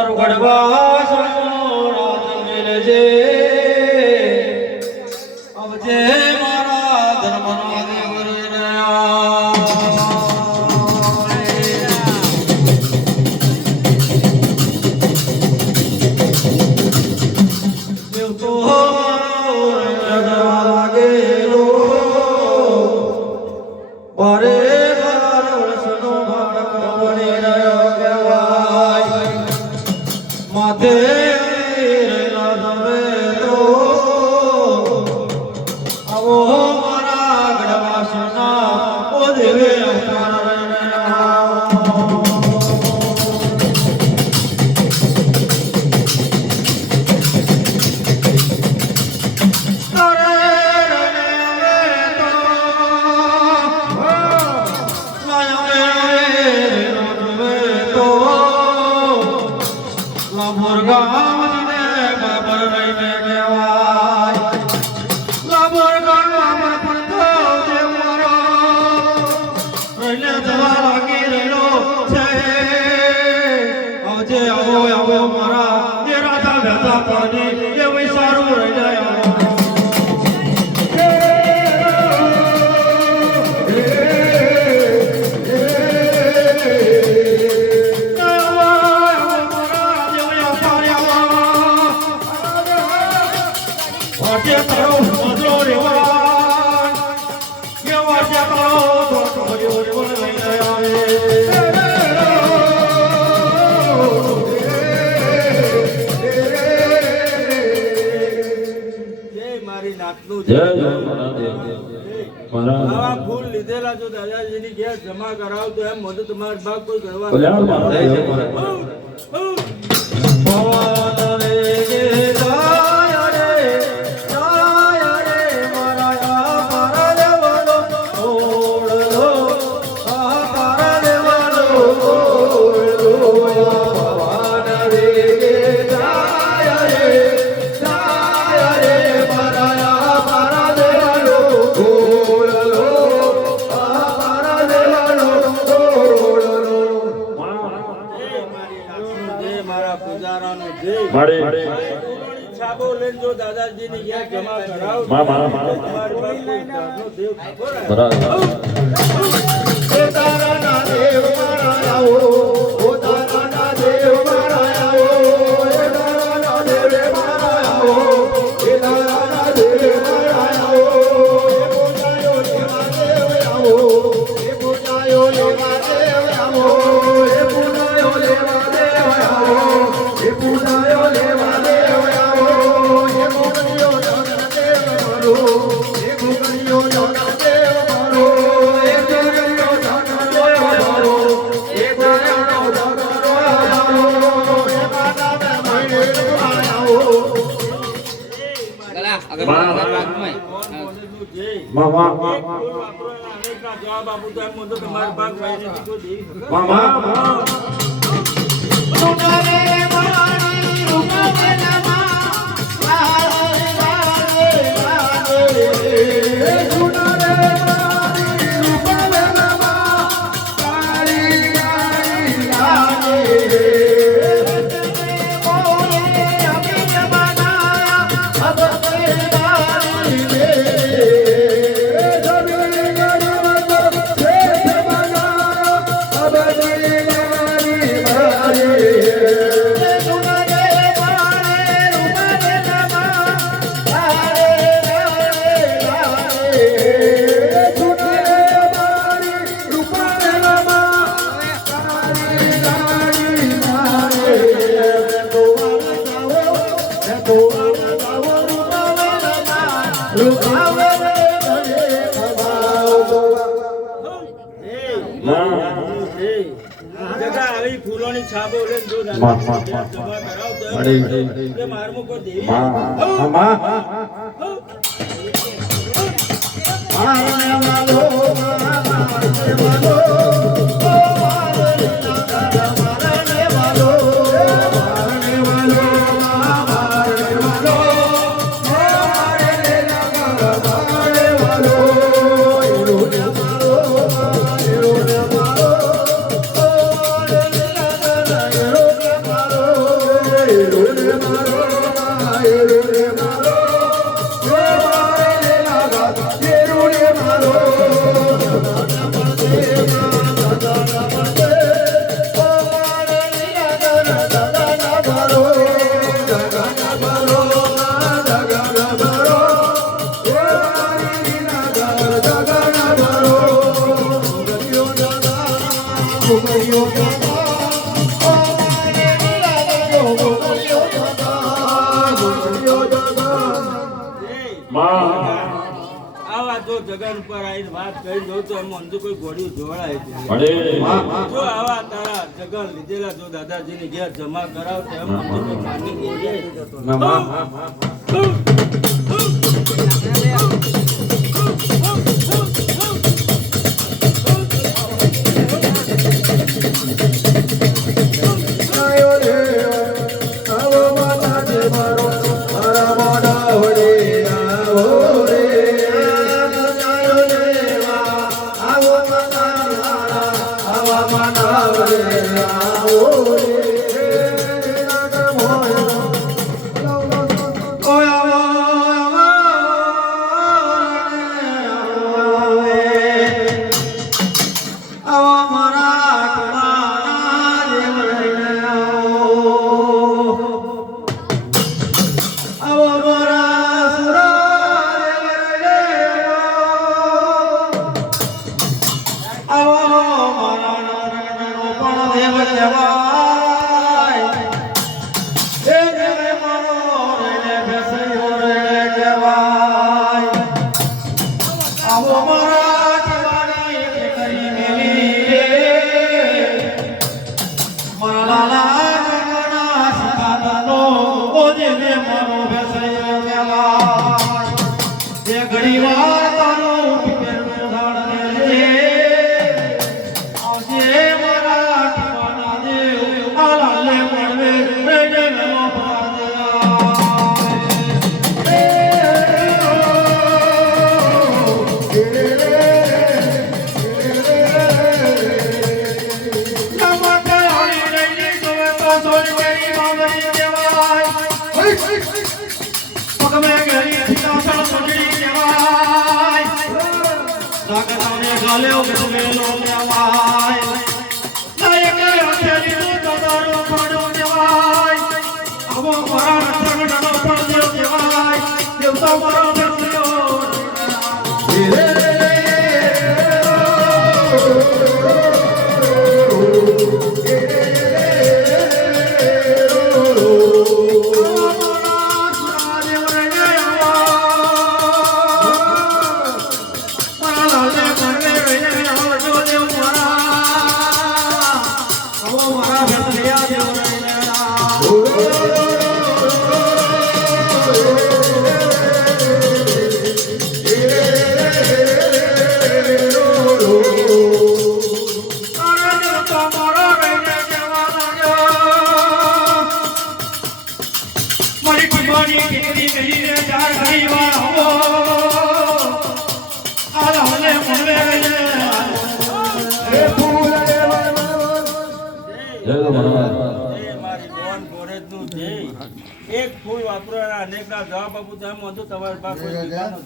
તારું ગડવા સોના જંગલ જે અવજે મારા ધર્મના દેવરે દેવ તો લાગેલો બારે માથે આવો મારા ગઢવા સોના ઓ દેવે ફૂલ લીધેલા જો દાદાજીની ઘેર જમા કરાવ તો એમ મોઢું તમારા ભાગ કોઈ કરવા દાદાજીની ઘેર જમા કરાવ ફૂલોની છાબો લઈને જો મારમું કોઈ દેવી Hello. આવા જો જગન ઉપર આવીને વાત કરી દઉં તો એમ અંજુ કોઈ ગોળ્યું જોડાય જો આવા તારા જગન લીધેલા જો દાદાજીની ઘેર જમા કરાવ તો એમ અંજુ કોઈ માની એક ફૂલ વાપરવાના અનેક ના જવાબ આપું તો એમ હતું તમારી પાસે કોઈ બીજાનો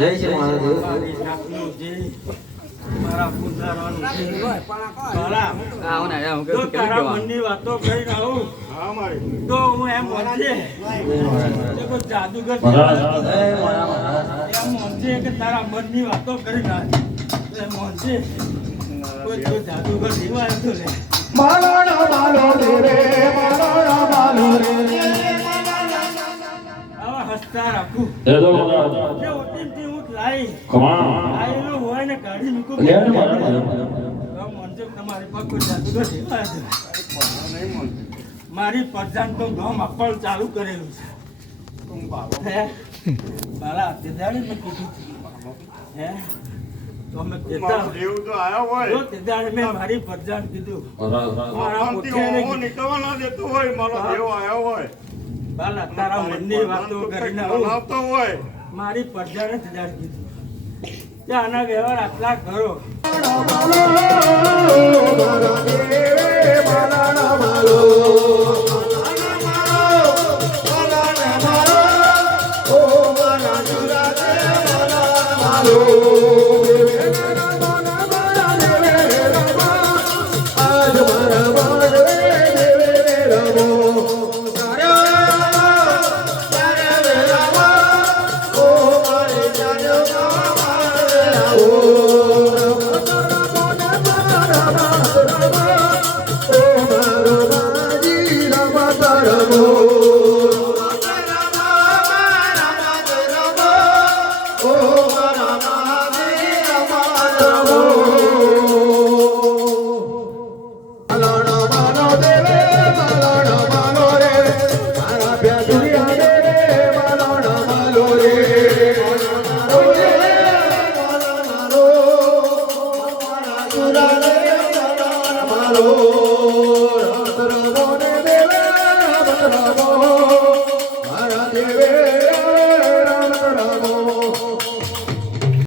જય શ્રી મહાદેવ. મારી નાકનું જે મારા પૂજારાનું જે તારા જો તારા મનની વાતો કરીને આવું તો હું એમ સમજે કે કોઈ જાદુગર એમ સમજે કે તારા મનની વાતો કરીને આવે એમ સમજે કોઈ તો જાદુગર જીવાય તો લે માલો રે આવા હસતા રાખું જે ઓટીમથી હું લાઈ આયેલું હોય ને કાઢી મૂકું મનજો તમારી પાસે કોઈ જાદુગર જીવાય તો મારી પ્રજાન તો ગામ અપળ ચાલુ કરેલું છે હે મારા તેદાડી મેં કીધું હે તો અમે કેતા દેવ તો આયા હોય જો તેદાડી મેં મારી પ્રજાન કીધું મારા શાંતિ પોતે હું નીકળવા ના દેતો હોય મારો દેવ આયો હોય બાલા તારા મનની વાતો કરીને આવું બનાવતો હોય મારી પ્રજાને તેદાડી કીધું કે આના વ્યવહાર આટલા કરો Hello.